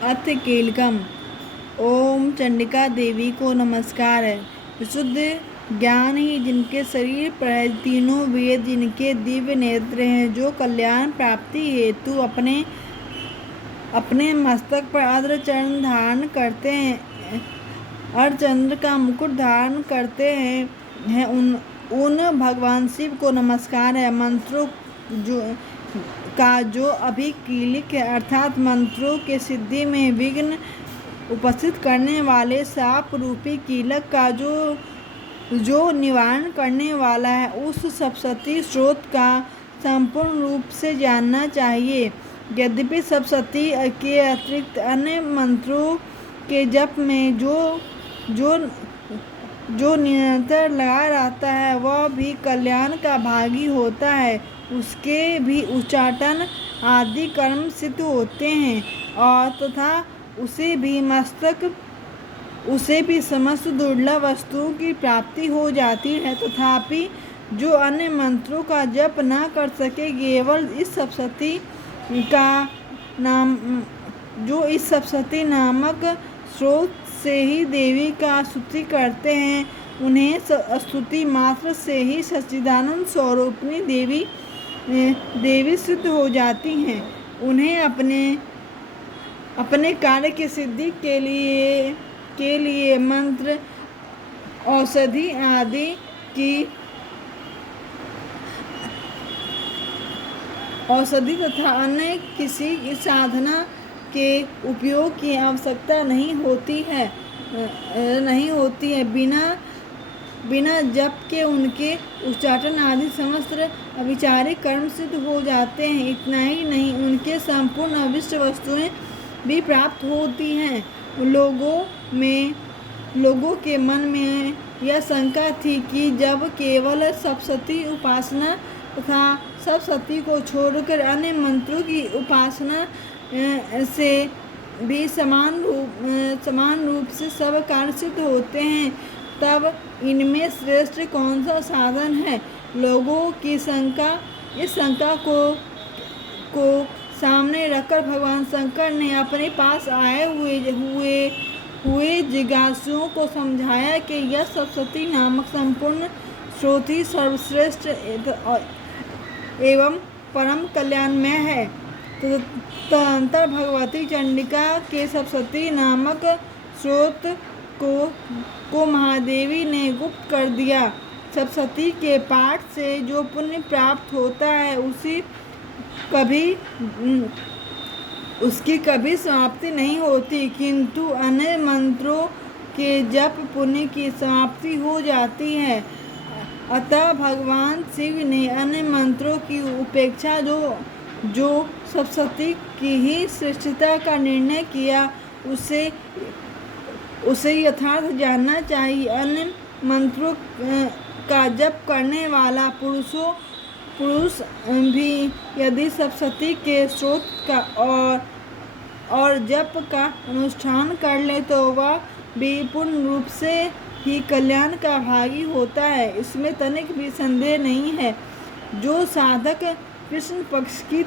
अथ कीलकम। ओम चंडिका देवी को नमस्कार है। विशुद्ध ज्ञान ही जिनके शरीर पर है, तीनों वेद जिनके दिव्य नेत्र हैं, जो कल्याण प्राप्ति हेतु अपने अपने मस्तक पर अर्धचंद्र धारण करते हैं, अर्धचंद्र का मुकुट धारण करते हैं उन भगवान शिव को नमस्कार है। मंत्रों जो अभी कीलिक है, अर्थात मंत्रों के सिद्धि में विघ्न उपस्थित करने वाले साप रूपी कीलक का जो निवारण करने वाला है, उस सप्तशती स्रोत का संपूर्ण रूप से जानना चाहिए। यद्यपि सप्तशती के अतिरिक्त अन्य मंत्रों के जप में जो निरंतर लगा रहता है, वह भी कल्याण का भागी होता है। उसके भी उच्चाटन आदि कर्म सिद्ध होते हैं और तथा उसे भी समस्त दुर्लभ वस्तुओं की प्राप्ति हो जाती है। तथापि जो अन्य मंत्रों का जप न कर सके, केवल इस सप्तशती नामक स्रोत से ही देवी का स्तुति करते हैं, उन्हें स्तुति मात्र से ही सच्चिदानंद स्वरूपिणी देवी सिद्ध हो जाती हैं। उन्हें अपने कार्य की सिद्धि के लिए मंत्र, औषधि आदि तथा अन्य किसी साधना के उपयोग की आवश्यकता नहीं होती है। बिना जप के उनके उच्चाटन आदि समस्त अविचारिक कर्म सिद्ध हो जाते हैं। इतना ही नहीं, उनके संपूर्ण अविष्ट वस्तुएं भी प्राप्त होती हैं। लोगों के मन में यह शंका थी कि जब केवल सप्तशती उपासना तथा सप्तशती को छोड़कर अन्य मंत्रों की उपासना से भी समान रूप से सब कार्य सिद्ध होते हैं, तब इनमें श्रेष्ठ कौन सा साधन है। लोगों की इस शंका को सामने रखकर भगवान शंकर ने अपने पास आए हुए जिज्ञासुओं को समझाया कि यह सप्तशती नामक संपूर्ण स्रोत ही सर्वश्रेष्ठ एवं परम कल्याणमय है। तदंतर भगवती चंडिका के सप्तशती नामक स्रोत को महादेवी ने गुप्त कर दिया। सप्तशती के पाठ से जो पुण्य प्राप्त होता है, उसकी कभी समाप्ति नहीं होती, किंतु अन्य मंत्रों के जप पुण्य की समाप्ति हो जाती है। अतः भगवान शिव ने अन्य मंत्रों की उपेक्षा जो सप्तशती की ही श्रेष्ठता का निर्णय किया, उसे यथार्थ जानना चाहिए। अन्य मंत्रों का जप करने वाला पुरुष भी यदि सप्तशती के स्रोत का और जप का अनुष्ठान कर ले, तो वह भी पूर्ण रूप से ही कल्याण का भागी होता है। इसमें तनिक भी संदेह नहीं है। जो साधक कृष्ण पक्ष की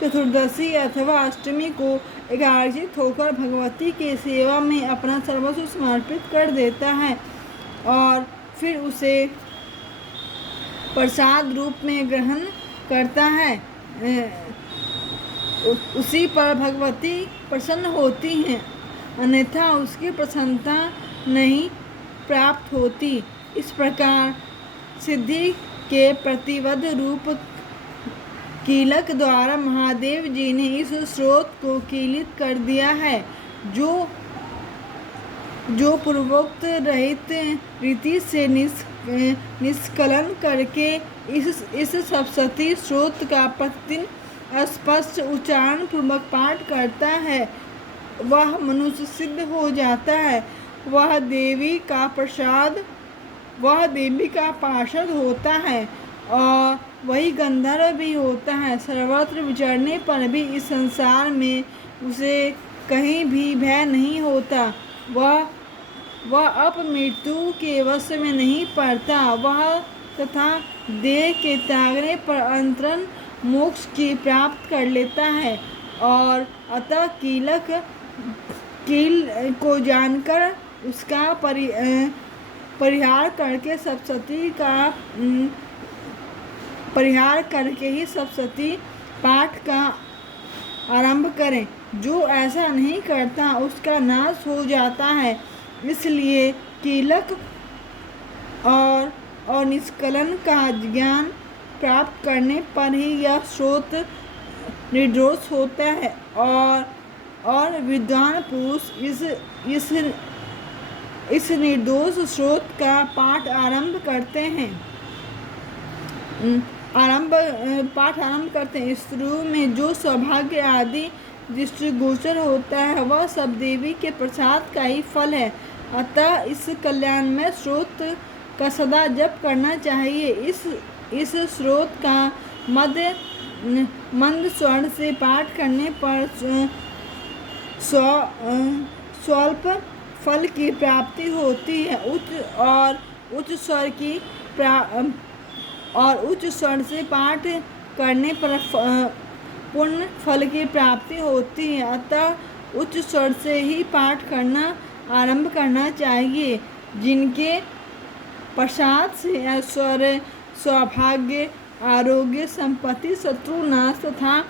चतुर्दशी अथवा अष्टमी को एकाग्रचित्त होकर भगवती के सेवा में अपना सर्वस्व समर्पित कर देता है और फिर उसे प्रसाद रूप में ग्रहण करता है, उसी पर भगवती प्रसन्न होती हैं, अन्यथा उसकी प्रसन्नता नहीं प्राप्त होती। इस प्रकार सिद्धि के प्रतिबद्ध रूप कीलक द्वारा महादेव जी ने इस स्रोत को कीलित कर दिया है, जो पूर्वोक्त रहित रीति से निष्कलन करके इस सप्तशती स्रोत का प्रतिदिन स्पष्ट उच्चारण पूर्वक पाठ करता है, वह मनुष्य सिद्ध हो जाता है। वह देवी का पार्षद होता है और वही गंधर्व भी होता है। सर्वत्र विचरने पर भी इस संसार में उसे कहीं भी भय नहीं होता। वह अपमृत्यु के वश में नहीं पड़ता। वह तथा देह के त्यागने पर अंतरन मोक्ष की प्राप्त कर लेता है और अतः कील को जानकर उसका परिहार करके ही सप्तशती पाठ का आरंभ करें। जो ऐसा नहीं करता उसका नाश हो जाता है। इसलिए कीलक और निष्कलन का ज्ञान प्राप्त करने पर ही यह स्रोत निर्दोष होता है और विद्वान पुरुष इस निर्दोष स्रोत का पाठ आरंभ करते हैं। स्त्रियों में जो सौभाग्य आदि दृष्टिगोचर होता है वह सब देवी के प्रसाद का ही फल है। अतः इस कल्याणमय स्रोत का सदा जप करना चाहिए। इस स्रोत का मंद स्वर से पाठ करने पर स्वल्प फल की प्राप्ति होती है। उच्च स्वर से पाठ करने पर पूर्ण फल की प्राप्ति होती है। अतः उच्च स्वर से ही पाठ करना आरंभ करना चाहिए। जिनके प्रसाद से ऐश्वर्य, सौभाग्य, आरोग्य, संपत्ति, शत्रु नाश तथा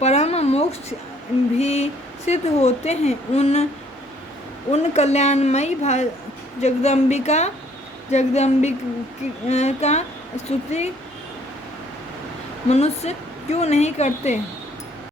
परम मोक्ष भी सिद्ध होते हैं, उन कल्याणमयी जगदम्बिका स्तुति मनुष्य क्यों नहीं करते।